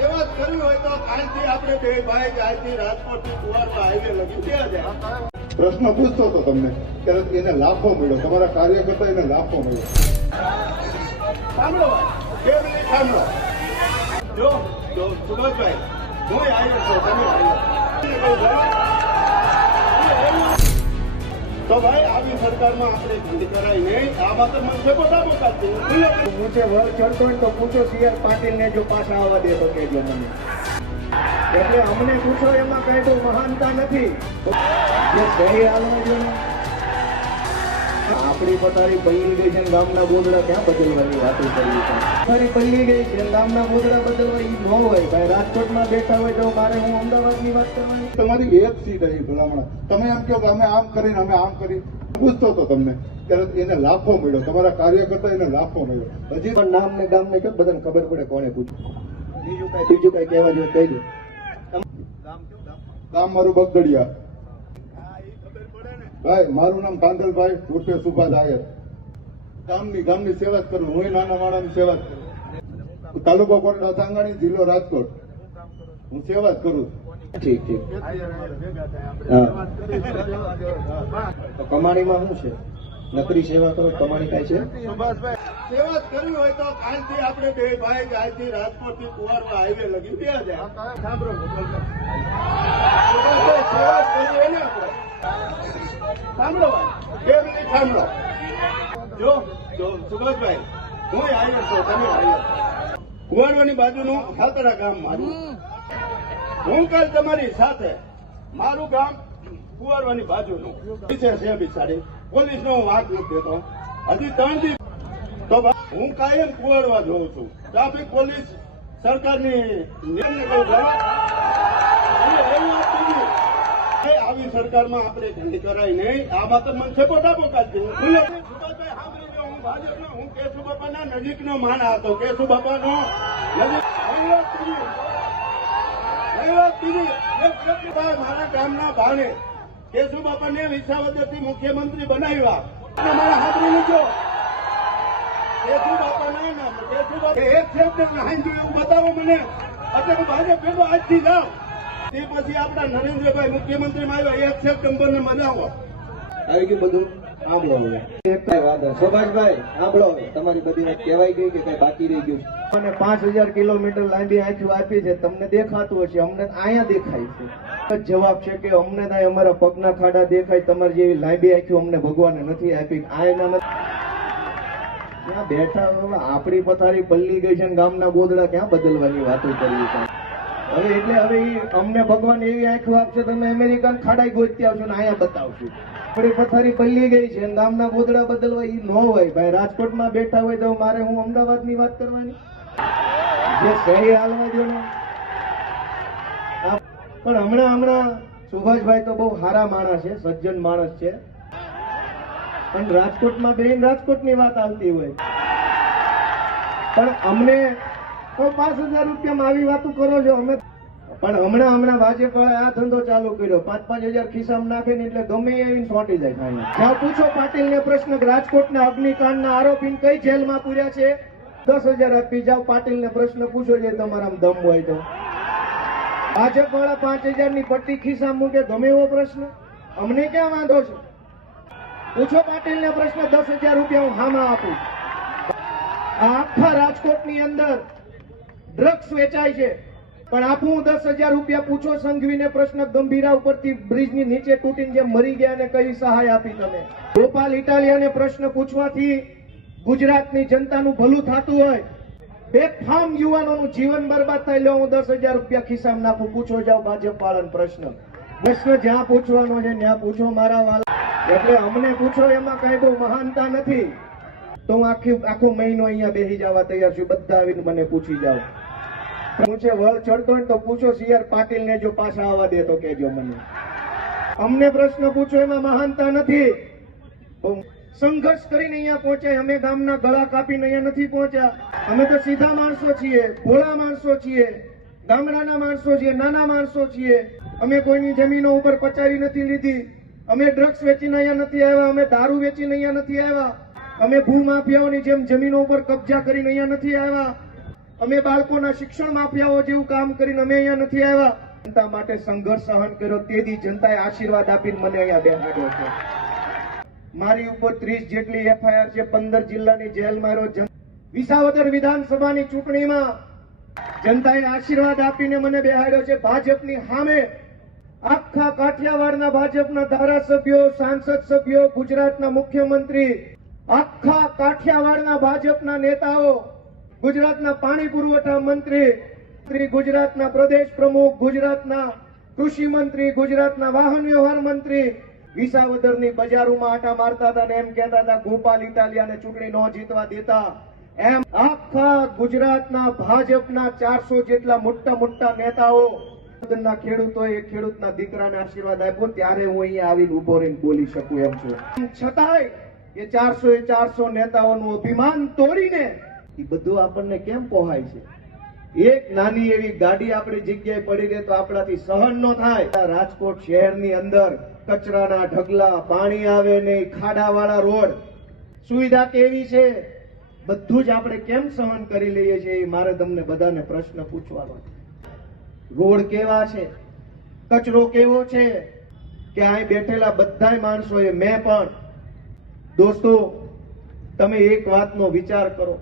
સેવા જ કરવી હોય તો કાલથી આપણે બે ભાઈ આજથી રાજકોટથી કુવારપા હાઈવે લગી ગયા જાય. પ્રશ્ન પૂછતો હતો તમને કે એને લાફો મળ્યો, તમારા કાર્યકર્તા એને લાફો મળ્યો. સાંભળો કેમ નહીં સાંભળો. જો સુભાષભાઈ હું આવ્યો છું, તમે આવ્યો તો ભાઈ આવી સરકારમાં આપણે ઘંટી કરાય નહીં. આ વાત મને છે બધા બોલતી પૂછે વર ચડતો હોય તો પૂછો સીઆર પાટીલ ને જો પાછા આવવા દે તો કેજો મને. એટલે અમને પૂછો એમાં કઈ તો મહાનતા નથી. જે સહી હાલવા જો આપણી પથારી પલ્લી ગઈ છે, ગામના ગોદડા ક્યાં બદલવાની વાતો કરી છે. પથારી પલ્લી ગઈ છે, ગામના ગોદડા બદલવા એ ન હોય ભાઈ. રાજકોટમાં બેઠા હોય તો મારે હું અમદાવાદની વાત કરવાની. તમારી એક સીટ અહીં ભલામણ તમે એમ કહો કે અમે આમ કરીને અમે આમ કરી. પૂછતો હતો તમને ત્યારે એને લાફો મળ્યો, તમારા કાર્યકર્તા એને લાફો મળ્યો. હજી પણ નામ ને ગામ ને કહો, બધાને ખબર પડે કોને પૂછ્યું. બીજું કઈ કહેવા જોઈએ કહી દો. ગામ મારું બગદડિયા. ભાઈ મારું નામ કાંદલભાઈ ઉર્ફે સુભાષ આયર. ગામની સેવા જ કરું. હું નાના માણસની સેવા જ કરું. તાલુકો કોટ અથાંગાણી, જિલ્લો રાજકોટ. હું સેવા જ કરું. ઠીક ઠીક. તો કમાણીમાં શું છે? નકરી સેવા કરો, કમાણી કાંઈ છે? સુભાષભાઈ સેવા જ કરવી હોય તો કાલથી આપણે બે ભાઈ આજથી રાજકોટથી કુવારપા હાઈવે લગી ગયા જાય. સાંભળો સુભાષભાઈ સેવા જ કરવી હોય ને આપણે. સાંભળો કેમ નહીં સાંભળો. જો સુભાષભાઈ હું આવ્યો છું, તમે આવ્યો. કુવારવાની બાજુનું ખાતરા ગામ મારું. હું કાલ તમારી સાથે મારું ગામ કુવારવાની બાજુનું છે બિચારી. પોલીસનો હું વાત નથી દેતો. હજી 3 દિવસ તો હું કાયમ કુવારવા જોઉં છું. ટ્રાફિક પોલીસ સરકારની નિયમને કહું આવી સરકારમાં આપણે ઘંટી કરાય નહીં. આ વાત મને છે પોતા પોકાતી. હું ભાજપનો, હું કેશુ બાપાના નજીકનો માણ હતો. કેશુ બાપાનો મારા ગામના ભાણે કેશુ બાપાને વિસાવદરથી મુખ્યમંત્રી બનાવ્યા. મારા હાથરી લીધો કેશુ બાપાના નામ. કેશુ બાપા એક શબ્દ હાંજી એવું બતાવો મને. અત્યારે ભાજપ ભેગો આજથી જાઓ. તે પછી આપણા નરેન્દ્રભાઈ મુખ્યમંત્રીમાં આવ્યા. એક શબ્દ નંબરને મનાવો. આવી ગયું બધું. સાંભળો હવે. એક કઈ વાત સુભાષભાઈ સાંભળો, તમારી બધી વાત કહેવાય ગઈ કે કઈ બાકી રહી ગયું? અને 5000 કિલોમીટર લાંબી આંખો આપી છે. તમને દેખાતું હશે, અમને અહીંયા દેખાય છે. જવાબ છે કે અમને ત્યાં અમારા પગના ખાડા દેખાય. તમારી જેવી લાંબી આંખો અમને ભગવાને નથી આપી. આયના ત્યાં બેઠા આપણી પથારી પલ્લી ગઈ છે, ગામના ગોદડા ક્યાં બદલવાની વાતો કરી છે. હવે એટલે હવે અમને ભગવાન એવી આંખો આપશે, તમે અમેરિકન ખાડાઈ ગોતતી આવશો ને અહીંયા બતાવશો. આપણી પથારી પલ્લી ગઈ છે, ગામના ગોદડા બદલવા એ ન હોય ભાઈ. રાજકોટમાં બેઠા હોય તો મારે હું અમદાવાદની વાત કરવાની. જે સહી હાલવા દો ને. પણ હમણાં સુભાષભાઈ તો બહુ સારા માણસ છે, સજ્જન માણસ છે. પણ રાજકોટમાં બેન રાજકોટની વાત આવતી હોય. પણ અમને તો 5000 રૂપિયામાં આવી વાતો કરો છો. અમે પણ હમણાં ભાજપ વાળા આ ધંધો ચાલુ કર્યો. 5-5000 ખિસ્સામાં નાખે ને એટલે ગમે આવીને છોટી જાય. જ્યાં પૂછો પાટીલ ને પ્રશ્ન, રાજકોટના અગ્નિકાંડના આરોપીને કઈ જેલમાં પૂર્યા છે, 10,000 આપી જાઓ. પાટીલ ને પ્રશ્ન પૂછો જે તમારામાં દમ હોય તો. ભાજપ વાળા 5000 ની પટ્ટી ખિસ્સા મૂકે, ગમે એવો પ્રશ્ન. અમને ક્યાં વાંધો છે? પૂછો પાટીલ ને પ્રશ્ન. 10,000 રૂપિયા હું હામાં આપું. આ આખા રાજકોટની અંદર ડ્રગ્સ વેચાય છે, પણ આપું 10,000 રૂપિયા. પૂછો સંઘવીને પ્રશ્ન, ગંભીરા ઉપરથી બ્રિજની નીચે તૂટીને જે મરી ગયા ને કઈ સહાય આપી તમે? ગોપાલ ઇટાલિયાને પ્રશ્ન પૂછવાથી ગુજરાતની જનતાનું ભલું થતું હોય. બેફામ યુવાનોનું જીવન બરબાદ થાય. લો હું 10,000 રૂપિયા ખિસ્સામાં નાખું. પૂછો જાઓ ભાજપ વાળાનો પ્રશ્ન. જ્યાં પૂછવાનો છે ત્યાં પૂછો મારા વાલા. એટલે અમને પૂછો એમાં કઈ બહુ મહાનતા નથી. તો હું આખો મહિનો અહીંયા બેસી જવા તૈયાર છું. બધા આવીને મને પૂછી જાઓ. પૂછે વળ ચડતો હોય તો પૂછો સીઆર પાટીલ ને જો પાછા આવવા દે તો કેજો મને. અમને પ્રશ્ન પૂછો એમાં મહાનતા નથી. સંઘર્ષ કરીને અહીંયા પહોંચ્યા. અમે ગામના ગળા કાપીને અહીંયા નથી પહોંચ્યા. અમે તો સીધા માણસો છીએ, ભોળા માણસો છીએ, ગામડાના માણસો છીએ, નાના માણસો છીએ. અમે કોઈની જમીનો ઉપર પચાવી નથી લીધી. અમે ડ્રગ્સ વેચીને અહીંયા નથી આવ્યા. અમે દારૂ વેચીને અહીંયા નથી આવ્યા. અમે ભૂમાફિયાઓની જેમ જમીનો ઉપર કબજા કરીને અહીંયા નથી આવ્યા. અમે બાળકોના શિક્ષણ માફિયાઓ જેવું કામ કરીને અમે અહીંયા નથી આવ્યા. જનતા માટે સંઘર્ષ સહન કર્યો, તેથી જનતાએ આશીર્વાદ આપીને મને અહીંયા બેસાડ્યો છે. મારી ઉપર 30 જેટલી એફઆઈઆર છે, 15 જિલ્લાની જેલમાં રહ્યો. વિસાવદર વિધાનસભાની ચૂંટણીમાં જનતાએ આશીર્વાદ આપીને મને બેહાડ્યો છે. ભાજપની સામે આખા કાઠિયાવાડના ભાજપના ધારાસભ્યો, સાંસદ સભ્યો, ગુજરાતના મુખ્યમંત્રી, આખા કાઠિયાવાડના ભાજપના નેતાઓ, ગુજરાતના પાણી પુરવઠા મંત્રી, ગુજરાતના પ્રદેશ પ્રમુખ, ગુજરાતના કૃષિ મંત્રી, ગુજરાતના વાહન વ્યવહાર મંત્રી વિસાવદરની બજારોમાં આટા મારતા હતા ને એમ કહેતા હતા ગોપાલ ઇટાલિયાને ચૂંટણી ન જીતવા દેતા. એમ આખા ગુજરાતના ભાજપના 400 જેટલા મોટા મોટા નેતાઓ, ખેડૂતોએ ખેડૂતના દીકરાને આશીર્વાદ આપ્યો, ત્યારે હું અહીંયા આવીને ઉભો રહીને બોલી શકું એમ છું. છતાંય એ 400 નેતાઓનું અભિમાન તોડીને એ બધું આપણને કેમ પોહાય છે? એક નાની એવી ગાડી આપણી જગ્યાએ પડી રહે તો આપણાથી સહન ન થાય. રાજકોટ શહેરની અંદર કચરાના ઢગલા, પાણી આવે નહીં, ખાડાવાળા રોડ, સુવિધા કેવી છે, બધું જ આપણે કેમ સહન કરી લઈએ છીએ? મારે તમને બધાને પ્રશ્ન પૂછવાનો. રોડ કેવા છે, કચરો કેવો છે, કે અહીં બેઠેલા બધાય માણસોએ, મેં પણ. દોસ્તો, તમે એક વાતનો વિચાર કરો.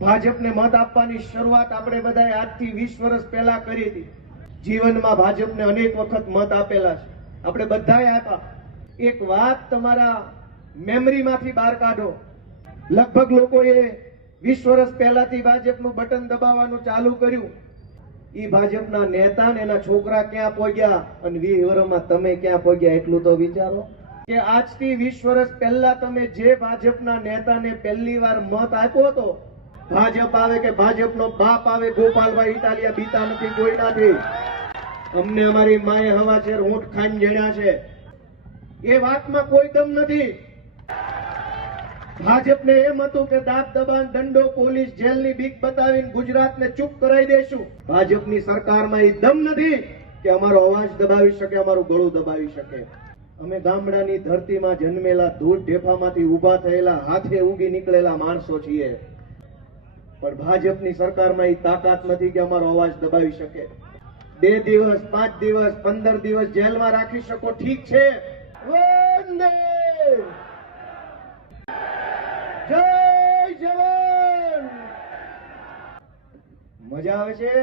ભાજપને મત આપવાની શરૂઆત આપણે બધાએ આજથી 20 વર્ષ પહેલા કરી હતી. જીવનમાં ભાજપને અનેક વખત મત આપેલા છે, આપણે બધાએ આપ્યા. એક વાત તમારા મેમરીમાંથી બહાર કાઢો. લગભગ લોકોએ 20 વર્ષ પહેલાથી ભાજપનું બટન દબાવવાનું ચાલુ કર્યું. એ ભાજપના નેતા ને એના છોકરા ક્યાં પહોંચ્યા અને 20 વર્ષમાં તમે ક્યાં પહોંચ્યા, એટલું તો વિચારો. કે આજથી 20 વર્ષ પહેલા તમે જે ભાજપના નેતાને પહેલી વાર મત આપ્યો હતો, ભાજપ આવે કે ભાજપનો બાપ આવે, ગોપાલભાઈ ઇટાલિયા બીતા નથી, કોઈ નથી. અમને અમારી માએ હવાચેર ઊંટ ખાઈને જણ્યા છે. એ વાતમાં કોઈ દમ નથી. ભાજપને એમ હતું કે દાબ દબાણ, દંડો, પોલીસ, જેલની બીક બતાવીને ગુજરાતને ચૂપ કરાવી દેશું. ભાજપની સરકારમાં એ દમ નથી કે અમારો અવાજ દબાવી શકે, અમારું ગળું દબાવી શકે. અમે ગામડાની ધરતીમાં જન્મેલા, ધૂળ ઢેફામાંથી ઉભા થયેલા, હાથે ઉગી નીકળેલા માણસો છીએ. પણ ભાજપની સરકારમાં એ તાકાત નથી કે અમારો અવાજ દબાવી શકે. 2 દિવસ, 5 દિવસ, 15 દિવસ જેલમાં રાખી શકો, ઠીક છે. વંદે જય જવાન. મજા આવે છે.